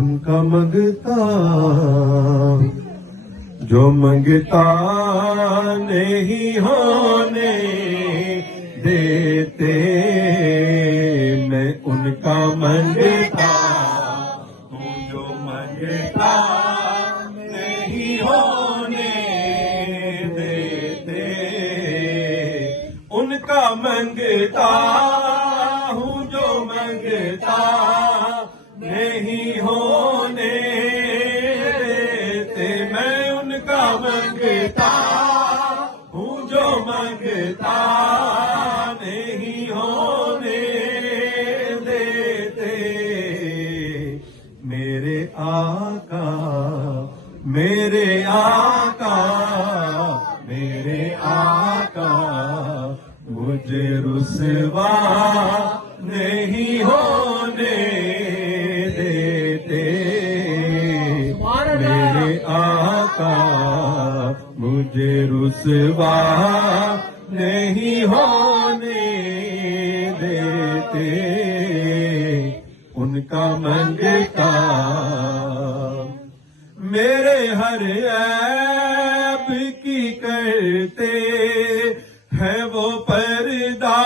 ان کا منگتا جو منگتا نہیں ہونے دیتے، میں ان کا منگتا ہوں جو منگتا نہیں ہونے دیتے، ان کا منگتا ہوں جو منگتا نہیں ہونے دیتے، میں ان کا منگتا ہوں جو منگتا نہیں ہونے دیتے، میرے آقا میرے آقا میرے آقا مجھے رسوا نہیں ہونے دیتے، میرے آقا مجھے رسوا نہیں ہونے دیتے، ان کا منگتا میرے ہر عیب کی کرتے ہیں وہ پردہ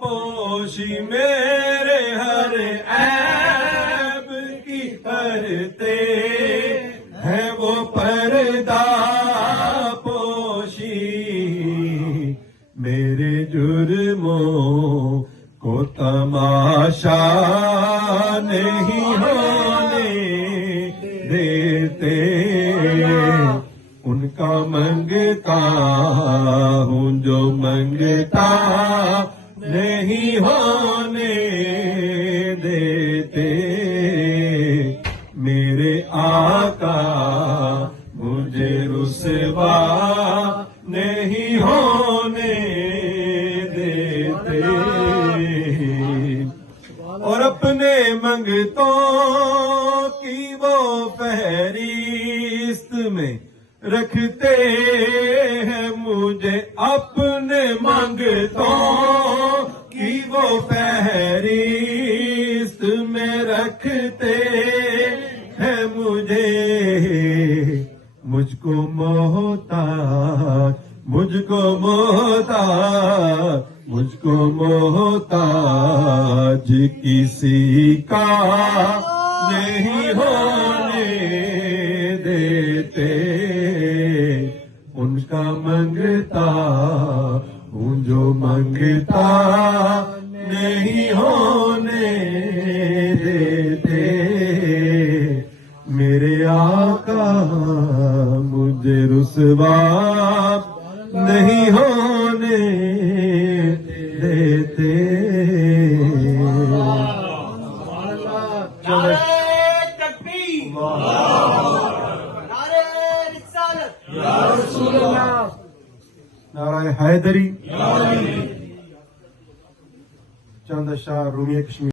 پوشی، میرے ہر عیب کی کرتے ہیں وہ پردہ پوشی، میرے جرموں کو تماشا نہیں ہونے دیتے، ان کا منگتا ہوں جو منگتا نہیں ہونے دیتے، میرے آقا مجھے رسوا نہیں ہونے دیتے، اور اپنے منگتوں کی وہ فہرست میں رکھتے ہیں مجھے، اپنے منگتوں کی وہ فہرست میں رکھتے ہیں مجھے، مجھ کو محتاج مجھ کو محتاج مجھ کو محتاج کسی کا نہیں ہونے دیتے، ان کا منگتا ہوں جو منگتا نہیں ہونے دیتے، میرے آقا مجھے رسوا نہیں ہونے دیتے۔ نعرہ حیدری، چند اشعار رومی کشمیر۔